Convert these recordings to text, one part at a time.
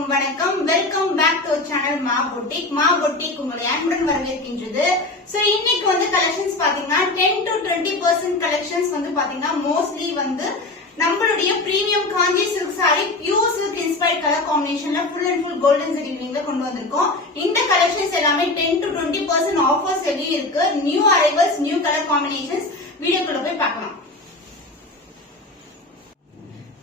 அனைவருக்கும் வணக்கம். Welcome back to channel மா பொட்டிக் உங்களை அன்புடன் வரவேற்கின்றது. சோ இன்னைக்கு வந்து கலெக்ஷன்ஸ் பாத்தீங்கன்னா 10 to 20% கலெக்ஷன்ஸ் வந்து பாத்தீங்கன்னா மோஸ்ட்லி வந்து நம்மளுடைய premium Kanchi silk sari pure silk inspired colour காம்பினேஷன்ல full and full golden zari வீவிங்ல கொண்டு வந்திருக்கோம். இந்த கலெக்ஷன்ஸ் எல்லாமே 10 to 20% ஆஃபர்ஸ் வெளியே இருக்கு. New arrivals, new colour combinations வீடியோக்குள்ள போய் பார்க்கலாம்.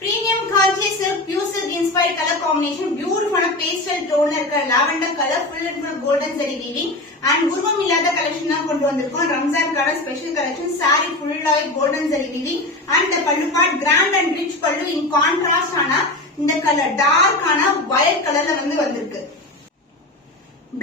Premium Kanchi silk pure silk inspired color combination, beautiful pastel tone irukka lavender color, full and full golden zari weaving and urvam illada collection la kondu vandirukom. Ramzan color special collection, saree full of golden zari weaving and the pallu part grand and rich pallu in contrast ana inda color dark ana violet color la vandirukku.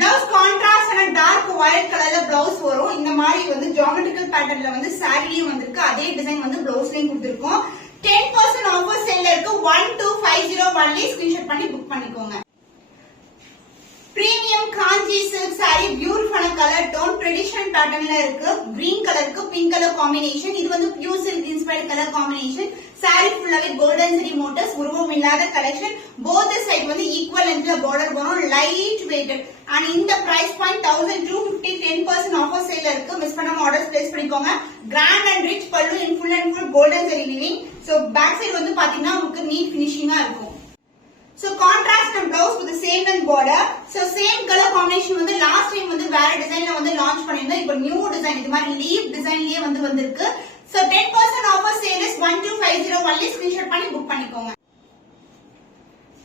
Blouse contrast and dark violet color la blouse varum. Indha mari vandu geometrical pattern la vandu saree liyum vandirukku, adhe design vandu blouse liyum kuduthirkom. 10% offer sale இருக்கு. 12501 screenshot பண்ணி book பண்ணிக்கோங்க. Premium Kanchi silk sari beautiful colour tone traditional பேட்டர்ன்ல இருக்கு. Green கலருக்கு pink colour combination. இது வந்து pure silk inspired colour combination. Sari ஃபுல்லாவே golden zari motifs, உருவம் இல்லாத கலெக்ஷன். போத் சைடு வந்து ஈக்குவல் லென்த்ல பார்டர் வரும், லைட் வெயிட்டட். அண்ட் இந்த பிரைஸ் பாயிண்ட் 1250 10% ஆஃபர் சேல்ல இருக்கு. மிஸ் பண்ணாம ஆர்டர்ஸ் பிளேஸ் பண்ணிக்கோங்க. Grand and rich pallu in full and full golden zari weaving. So back side வந்து பாத்தீங்கன்னா உங்களுக்கு நீட் ஃபினிஷிங்கா இருக்கும். So contrast and blouse with the same length border. So same color combination வந்து last time வந்து வேற டிசைன்ல வந்து லான்ச் பண்ணிருந்தோம். இப்போ நியூ டிசைன் இது மாதிரி லீவ் டிசைன்லயே வந்து வந்திருக்கு. So 10% offer sale is 12501 screenshot பண்ணி புக் பண்ணிக்கோங்க.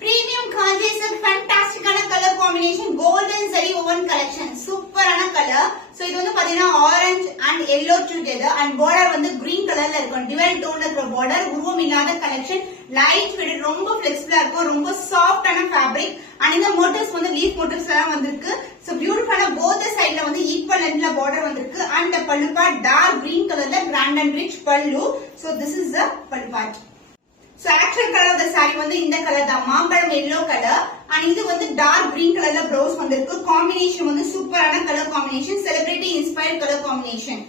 Premium Kanchi silk fantastic color combination, golden zari woven collection, super color. So இது வந்து பாத்தீங்கன்னா orange and yellow together and border வந்து green colorல இருக்கும். டிவைட் டோன்ல இருக்கிற border, உருவம் இல்லாத collection, light weight, ரொம்ப flexible இருக்கும், ரொம்ப soft fabric and இந்த motifs வந்து leaf motifs எல்லாம் வந்திருக்கு. So beautiful both sideல வந்து equal lengthல border வந்திருக்கு and the pallu part dark green colorல grand and rich pallu. So this is the pallu part. So actual color of the saree வந்து இந்த colour தான், மாம்பழம் yellow color and இது வந்து dark green colorல blouse வந்திருக்கு. Combination வந்து சூப்பரான colour combination, celebrity inspired color combination.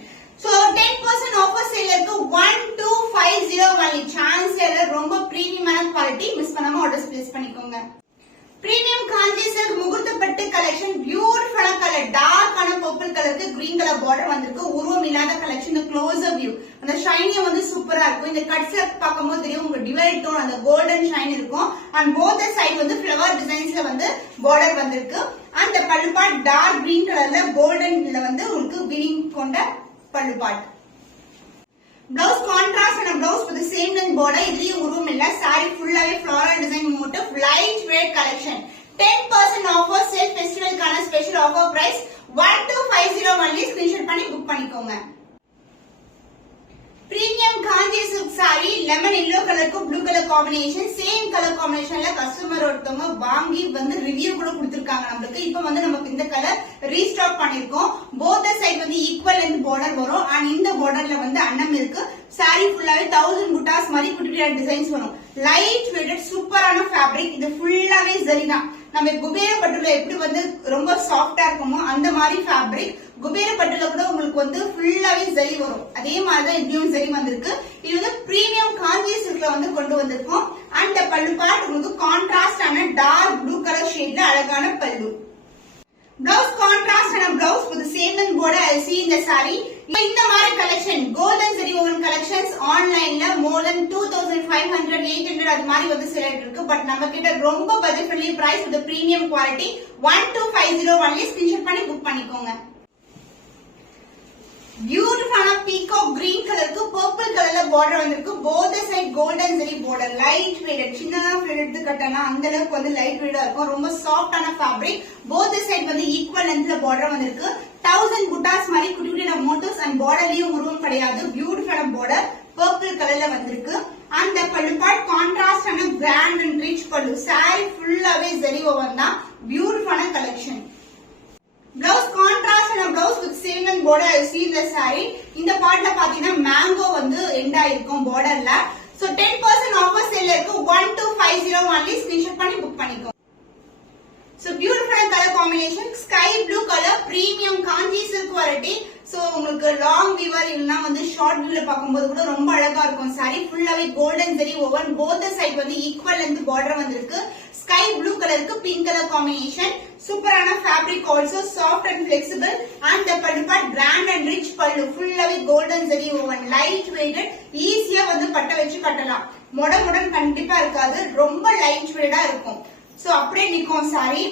So 10% offer sale இருக்கு. 12501 சான்ஸ் இல்ல, ரொம்ப பிரீமியமான குவாலிட்டி. மிஸ் பண்ணாம ஆர்டர்ஸ் பிளேஸ் பண்ணிக்கோங்க. பிரீமியம் காஞ்சி சில்க் முகூர்த்த பட்டு கலெக்ஷன், பியூட்டிஃபுல் கலர் டார்க் ஆன பர்பிள் கலருக்கு கிரீன் கலர் பார்டர் வந்திருக்கு. உருவம் இல்லாத கலெக்ஷன், க்ளோசர் வியூ, அந்த ஷைனிங் வந்து சூப்பரா இருக்கும். இந்த கட்ஸ்ல பார்க்கும்போது தெரியும் உங்களுக்கு டிவைட் டோன் அந்த கோல்டன் ஷைன் இருக்கும். அண்ட் போத் சைடு வந்து ஃபிளவர் டிசைன்ஸ்ல வந்து பார்டர் வந்திருக்கு. அந்த பல்லு பார்ட் டார்க் கிரீன் கலர்ல கோல்டன்ல வந்து உங்களுக்கு வீவிங் கொண்ட பல்லு part. Blouse contrast and a blouse with the same length border. இதுலயும் உருவம் இல்ல. saree ஃபுல்லாவே floral design motif, light weight collection. 10% offer sale festival கான special offer price 12501 ஸ்கிரீன்ஷாட் பண்ணி புக் பண்ணிக்கோங்க. Premium Kanchi silk saree lemon yellow கலருக்கு blue color combination, same color combinationல customer ஒருத்தவங்க வாங்கி வந்து ரிவ்யூ கூட கொடுத்திருக்காங்க நமக்கு. இப்போ வந்து நமக்கு இந்த கலர் ரீஸ்டாக் பண்ணிருக்கோம். both side வந்து equal length border வரும் and இந்த borderல வந்து அன்னம் இருக்கு. saree ஃபுல்லாவே 1000 புட்டாஸ் மாதிரி குட்டி குட்டி டிசைன்ஸ் வரும். லைட் வெயிட்டட் சூப்பரான ஃபேப்ரிக். இது ஃபுல்லாவே ஜரி தான். நம்ம குபேர பட்டுல எப்படி வந்து ரொம்ப சாஃப்டா இருக்குமோ அந்த மாதிரி ஃபேப்ரிக். குபேர பட்டுல கூட உங்களுக்கு வந்து ஃபுல்லாவே ஜரி வரும். அதே மாதிரி தான் இதுலயும் ஜரி வந்திருக்கு. இது வந்து பிரீமியம் காஞ்சி சில்க்ல வந்து கொண்டு வந்திருக்கோம். அண்ட் பல்லு பார்ட் உங்களுக்கு கான்ட்ராஸ்ட் ஆன டார்க் ப்ளூ கலர் ஷேட்ல அழகான பல்லு. Blouse contrast and a blouse with the same length border I see in the saree. இந்த மாதிரி collection golden zari woven collections ஆன்லைன்ல more than 2500 800 அது மாதிரி வந்து சேல் இருக்கு. பட் நம்ம கிட்ட ரொம்ப budget friendly price with the premium quality 12501 screenshot பண்ணி புக் பண்ணிக்கோங்க. பியூட்டிஃபுல்லான பீகாக் கிரீன் கலருக்கு பர்பிள் கலர்ல பார்டர் வந்திருக்கு. both side golden zari border, light weight, சின்னதா ஃபிளட் எடுத்து கட்டனா அந்த அளவுக்கு வந்து லைட் வெயிட்டா இருக்கும். ரொம்ப சாஃப்டான ஃபேப்ரிக். both side வந்து ஈக்குவல் லென்த்ல பார்டர் வந்திருக்கு. 1000 புட்டாஸ் மாதிரி குட்டி குட்டி மோட்டிவ்ஸ் அண்ட் பார்டர்லயும் உருவம் கிடையாது. பியூட்டிஃபுல்லான பார்டர் பர்பிள் கலர்ல வந்திருக்கு. அந்த பல்லு பார்ட் கான்ட்ராஸ்ட் ஆன கிராண்ட் அண்ட் ரிச் பல்லு. saree ஃபுல்லாவே ஜரி ஓவன் தான். பியூட்டிஃபுல்லான collection. Blouse contrast and a blouse with same length border I see in the saree. இந்த பார்ட்ல பாத்தீங்கன்னா மேங்கோ வந்து எண்ட் ஆயிருக்கும் பார்டர்ல. So 10% ஆஃபர் சேல்ல இருக்கு. 12501 ஸ்கிரீன்ஷாட் பண்ணி புக் பண்ணிக்கோங்க. So beautiful color combination, sky blue color, premium Kanchi silk variety. So உங்களுக்கு லாங் வியூவர் இல்லனா வந்து ஷார்ட் வியூல பாக்கும்போது கூட ரொம்ப அழகா இருக்கும். saree ஃபுல்லாவே golden zari woven, both side வந்து equal length border வந்திருக்கு. ஸ்கை ப்ளூ கலருக்கு பிங்க் கலர் காம்பினேஷன். சூப்பரான fabric, also soft and flexible. And the pallu part grand and rich pallu, ஃபுல்லாவே golden zari woven, light weighted, ஈஸியா வந்து பட்ட வச்சு கட்டலாம். முடன் கண்டிப்பா இருக்காது, ரொம்ப லைட் வெயிட்டா இருக்கும். சோ அப்படியே நிக்கும் சாரி.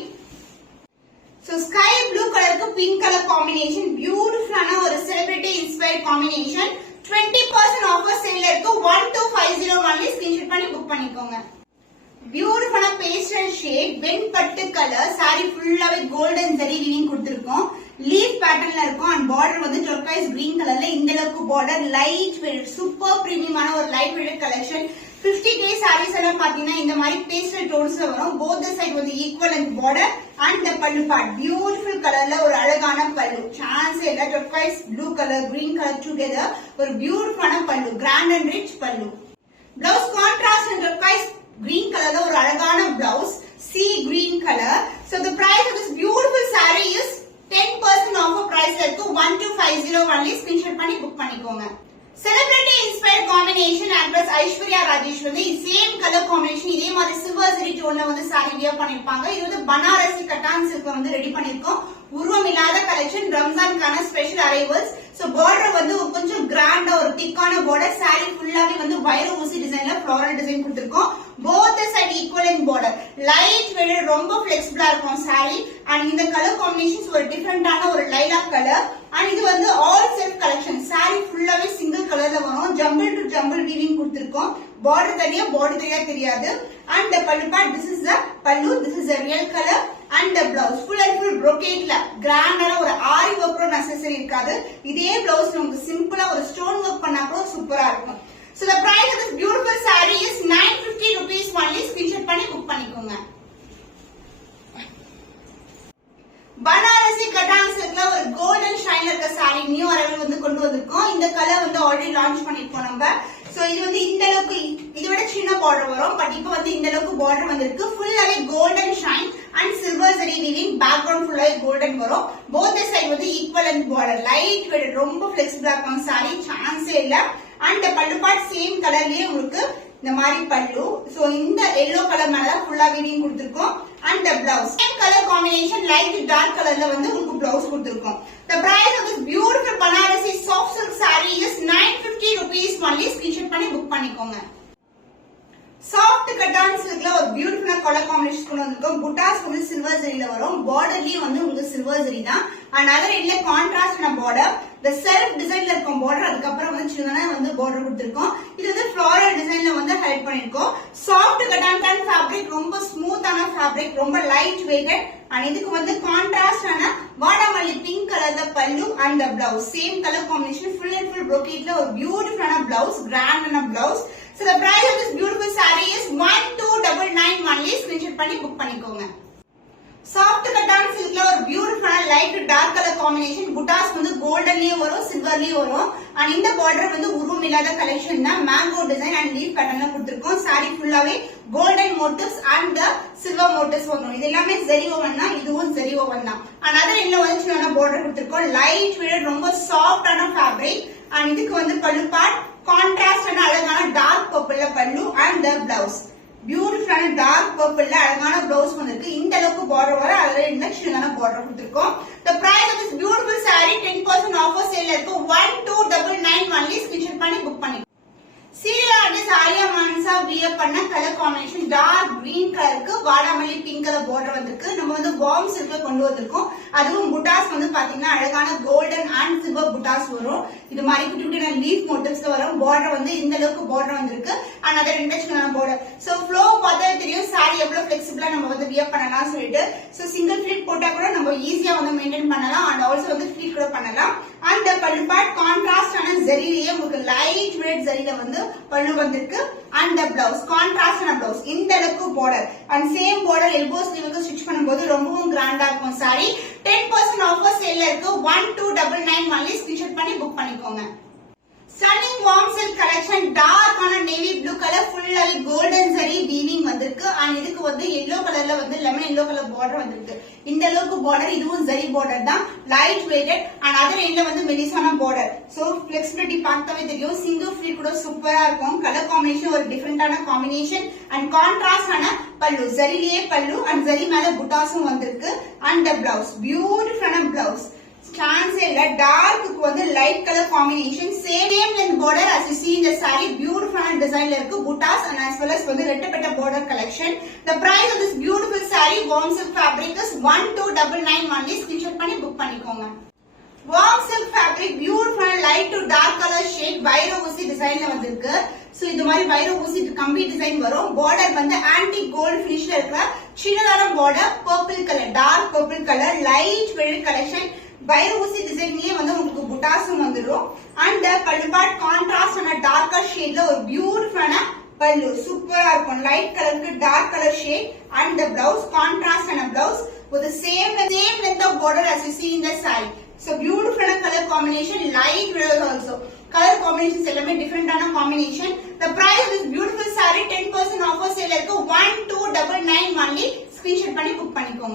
சோ ஸ்கை ப்ளூ கலருக்கு பிங்க் கலர் காம்பினேஷன், பியூட்டிஃபுல்லான ஒரு செலிபிரிட்டி இன்ஸ்பயர்ட் காம்பினேஷன். 20% ஆஃபர் சேல்ல இருக்கு. 12501 ஸ்கிரீன்ஷாட் பண்ணி புக் பண்ணிக்கோங்க. பியூட்டிஃபுல்லான பேஸ்டல் ஷேட் வெண் பட்டு கலர் சாரி, ஃபுல்லாவே கோல்டன் ஜரி வீவிங் கொடுத்திருக்கோம். லீஃப் பேட்டர்ன்ல இருக்கும். அண்ட் பார்டர் வந்து டர்காய்ஸ் கிரீன் கலர்ல இந்த அளவுக்கு பார்டர், லைட் வெயிட், சூப்பர் பிரீமியமான ஒரு light weight collection. 50k saris எல்லாம் பாத்தீங்கன்னா இந்த மாதிரி பேஸ்டல் டோன்ஸ்ல வரும். போத் சைடு வந்து equal and border. And the pallu part beautiful கலர்ல ஒரு அழகான பல்லு, சான்ஸ் இல்ல. Turquoise blue colour green colour together ஒரு பியூட்டிஃபுல்லான பல்லு, கிராண்ட் அண்ட் ரிச் பல்லு. Blouse contrast and turquoise green கலர்ல ஒரு அழகான blouse, C green colour. So the price of this beautiful saree is 10% offer price இருக்கு. 12501 ஸ்கிரீன்ஷாட் பண்ணி புக் பண்ணிக்கோங்க. Celebrity inspired combination actress Aishwarya Rajesh வந்து சேம் கலர் காம்பினேஷன் இதே மாதிரி சில்வர் ஜரி டோன்ல வந்து சாரி வியர் பண்ணிருப்பாங்க. இது வந்து பனாரசி கட்டான் சில்க் வந்து ரெடி பண்ணிருக்கோம். உருவம் இல்லாத கலெக்ஷன், ரம்ஜானுக்கான ஸ்பெஷல் அரைவல்ஸ். சோ பார்டர் வந்து கொஞ்சம் கிராண்டா ஒரு திக்கான பார்டர், சாரி ஃபுல்லாவே வந்து வைர ஊசி டிசைன்ல ஃப்ளோரல் டிசைன் கொடுத்திருக்கோம். போத் சைடு ஈக்குவல் இன் பார்டர், லைட் வெயிட், ரொம்ப ஃபிளெக்சிபிளா இருக்கும் சாரி. அண்ட் இந்த கலர் காம்பினேஷன்ஸ் ஒரு டிஃபரெண்டான ஒரு லைலாக் கலர். அண்ட் இது வந்து ஆல் செல்ஃப் கலெக்ஷன், சாரி ஃபுல்லாவே சிங்கிள் கலர்ல வரும். ஜம்பிள் டு ஜம்பிள் வீவிங் கொடுத்திருக்கோம். பார்டர் தனியா பார்டர் தனியா தெரியாது. And the pallu part, this is the pallu, this is the real color. And the blouse full and full brocade ல கிராண்டா ஒரு ஆரி ஒர்க் நெசசரி இருக்காது. இதே பிளவுஸ் நமக்கு சிம்பிளா ஒரு ஸ்டோன் ஒர்க் பண்ணா கூட சூப்பரா இருக்கும். So the price of this beautiful saree is 950 rupees only. Screenshot பண்ணி புக் பண்ணிக்கோங்க. பனாரசி கட்டான் சில்க்ல ஒரு கோல்டன் ஷைன்ல இருக்க சாரி நியூ அரைவல் வந்து கொண்டு வந்திருக்கோம். இந்த கலர் வந்து ஆல்ரெடி லான்ச் பண்ணிருக்கோம் நம்ம. சோ இது வந்து இந்த அளவுக்கு, இதை விட சின்ன பார்டர் வரும். பட் இப்போ வந்து இந்த அளவுக்கு பார்டர் வந்திருக்கு. ஃபுல்லாவே golden shine and silver zari weaving, background ஃபுல்லாவே கோல்டன் வரும். போத் சைடு வந்து equal and border, light weight, ரொம்ப ஃபிளெக்சிபிளா இருக்கும் சாரி, சான்ஸே இல்ல. அண்ட் பல்லு பார்ட் சேம் கலர்லயே உங்களுக்கு இந்த மாதிரி பல்லு. சோ இந்த எல்லோ கலர் மேல ஃபுல்லா வீவிங் கொடுத்திருக்கோம். And the blouse same color combination, light to dark கலர்ல வந்து உங்களுக்கு blouse கொடுத்திருக்கோம். The price of this beautiful Banarasi soft silk saree is 950 rupees only. Screenshot பண்ணி புக் பண்ணிக்கோங்க. சாஃப்ட் கட்டான் சில்க்ல ஒரு பியூட்டிஃபுல்லான கலர் காம்பினேஷன் கொண்டு வந்திருக்கோம். புட்டாஸ் வந்து சில்வர் ஜரியில வரும். பார்டர்லயும் வந்து உங்களுக்கு சில்வர் ஜரி தான். அண்ட் அதர் எண்ட்ல கான்ட்ராஸ்டான பார்டர், இந்த செல்ஃப் டிசைன்ல இருக்கும் பார்டர், அதுக்கப்புறம் வந்து சின்னதா வந்து பார்டர் கொடுத்திருக்கோம். இது வந்து ஃப்ளாரல் டிசைன்ல வந்து ஹைட் பண்ணிருக்கோம். சாஃப்ட் கட்டான் ஃபேப்ரிக், ரொம்ப ஸ்மூத்தான ஃபேப்ரிக், ரொம்ப லைட் வெயிட்டட். அண்ட் இதுக்கு வந்து கான்ட்ராஸ்டான வாடாமல்லி பிங்க் கலர்ல பல்லு and blouse same colour combination, full and full brocade ஒரு பியூட்டிஃபுல்லான பிளவுஸ், கிராண்டான blouse. So the price of this beautiful saree is 1299 only. Screenshot பண்ணி புக் பண்ணிக்கோங்க. சாஃப்ட் கட்டான் சில்க்ல ஒரு பியூட்டிஃபுல்லான லைட் டார்க் கலர் காம்பினேஷன், புட்டாஸ் வந்து கோல்டன்லயும் வரும், சில்வர்லயும் வரும். அண்ட் இந்த பார்டர் வந்து உருவம் இல்லாத கலெக்ஷன் தான். மேங்கோ டிசைன் அண்ட் லீஃப் பேட்டர்ன்ல கொடுத்திருக்கோம். சாரி ஃபுல்லாவே golden motives and silver motives வரும். இது எல்லாமே ஜரி ஓவன் தான், இதுவும் ஜரி ஓவன் தான். அண்ட் அதர் இன்னும் வந்து சின்ன பார்டர் கொடுத்திருக்கோம். லைட் வெயிட், ரொம்ப சாஃப்டான ஃபேப்ரிக். அண்ட் இதுக்கு வந்து பல்லு பார்ட் கான்ட்ராஸ்டான அழகான டார்க் பர்பிள்ல பல்லு அண்ட் the blouse பியூட்டிஃபுல்லான டார்க் பர்பிள்ல அழகான பிளவுஸ் வந்திருக்கு. இந்த அளவுக்கு பார்டர் வர அதுல இண்டக்ஷனான பார்டர் கொடுத்திருக்கோம். The price of this beautiful saree 10% offer sale இருக்கு. 1299 only. ஸ்கிரீன்ஷாட் பண்ணி புக் பண்ணி. Serial artist Alya Manasa wear பண்ண கலர் காம்பினேஷன், டார்க் கிரீன் கலருக்கு வாடாமல்லி பிங்க் கலர் பார்டர் வந்திருக்கு. நம்ம வந்து வார்ம் சில்க்ல கொண்டு வந்திருக்கோம். அதுவும் புட்டாஸ் வந்து பாத்தீங்கன்னா அழகான கோல்டன் அண்ட் சில்வர் புட்டாஸ் வரும். இது மாதிரி குட்டி குட்டி லீஃப் மோட்டிவ்ஸ்ல வரும். பார்டர் வந்து இந்த அளவுக்கு பார்டர் வந்திருக்கு. அண்ட் அதர் இன்டென்ஷனான பார்டர். சோ ஃப்ளோ பார்த்தாலே தெரியும் சாரி எவ்வளவு ஃபிளெக்சிபிளா நம்ம வந்து வியர் பண்ணலாம் சொல்லிட்டு. சோ சிங்கிள் ஃபிளிட் போட்டா கூட நம்ம ஈஸியா வந்து மெயின்டைன் பண்ணலாம். அண்ட் ஆல்சோ வந்து ஃபிளிட் கூட பண்ணலாம். அண்ட் பல்லு பார்ட் கான்ட்ராஸ்டான ஜரியிலேயே உங்களுக்கு லைட் வெயிட் ஜரியில வந்து பல்லு வந்திருக்கு. அண்ட் பிளவுஸ் கான்ட்ராஸ்டான பிளவுஸ், இந்த அளவுக்கு border and same border elbow ஸ்லீவுக்கு ஸ்டிச் பண்ணும்போது ரொம்பவும் கிராண்டா இருக்கும் சாரி. 10% ஆஃபர் சேல்ல இருக்கு. 1299 only. ஸ்கிரீன்ஷாட் பண்ணி புக் பண்ணிக்கோங்க. ஸ்டன்னிங் வார்ம் சில்க் கலெக்ஷன், டார்க்கான நேவி ப்ளூ கலர், ஃபுல்லாவே கோல்டன் ஜரி வீவிங் வந்திருக்கு. அண்ட் இதுக்கு வந்து எல்லோ கலர்ல வந்து லெமன் எல்லோ கலர் பார்டர் வந்திருக்கு. இந்த அளவுக்கு பார்டர், இதுவும் ஜரி பார்டர் தான், லைட் வெயிட்டட். அண்ட் அதர் எண்ட்ல வந்து மெலிசான பார்டர். சோ பிளெக்சிபிலிட்டி பார்க்கவே தெரியும். சிங்கிள் ஃபிளிட் கூட சூப்பரா இருக்கும். கலர் காம்பினேஷன் ஒரு டிஃபரெண்டான காம்பினேஷன் அண்ட் கான்ட்ராஸ்டான பல்லு ஜரிலியே பல்லு அண்ட் ஜரி மேல புட்டாஸும் வந்திருக்கு அண்ட் த பிளவுஸ் பியூட்டிஃபுல்லான பிளவுஸ் சான்ஸ்ல டார்க்கு வந்து light colour combination same length border as you see in the saree பியூட்டிஃபுல்லான டிசைன்ல இருக்கு புட்டாஸ் and as well as வந்து ரெட்டப்பட்ட border collection. The price of this beautiful saree warm silk fabric is 1299 only. Screenshot பண்ணி book பண்ணிக்கோங்க. Warm silk fabric beautiful light to dark color shade வைர ஊசி டிசைன்ல வந்திருக்கு. சோ இது மாதிரி வைர ஊசி கம்ப்ளீட் டிசைன் வரும். border வந்து antique gold finishல இருக்கிற சின்னதான border purple color dark purple color light weight collection வைர ஊசி டிசைன்லயே வந்து உங்களுக்கு புட்டாஸும் வந்துரும் and பல்லு பார்ட் கான்ட்ராஸ்ட் ஆன டார்க்கர் ஷேட்ல ஒரு பியூட்டிஃபுல்லான பல்லு சூப்பரா இருக்கும் லைட் கலருக்கு dark colour shade and the blouse contrast ஆன blouse with the same length of border as you see in the saree. So beautiful color combination, light colors also. Color combinations எல்லாமே டிஃபரெண்டான combination. The price of this beautiful saree 10% offer sale இருக்கு 1299 only. Screenshot பண்ணி book பண்ணிக்கோங்க.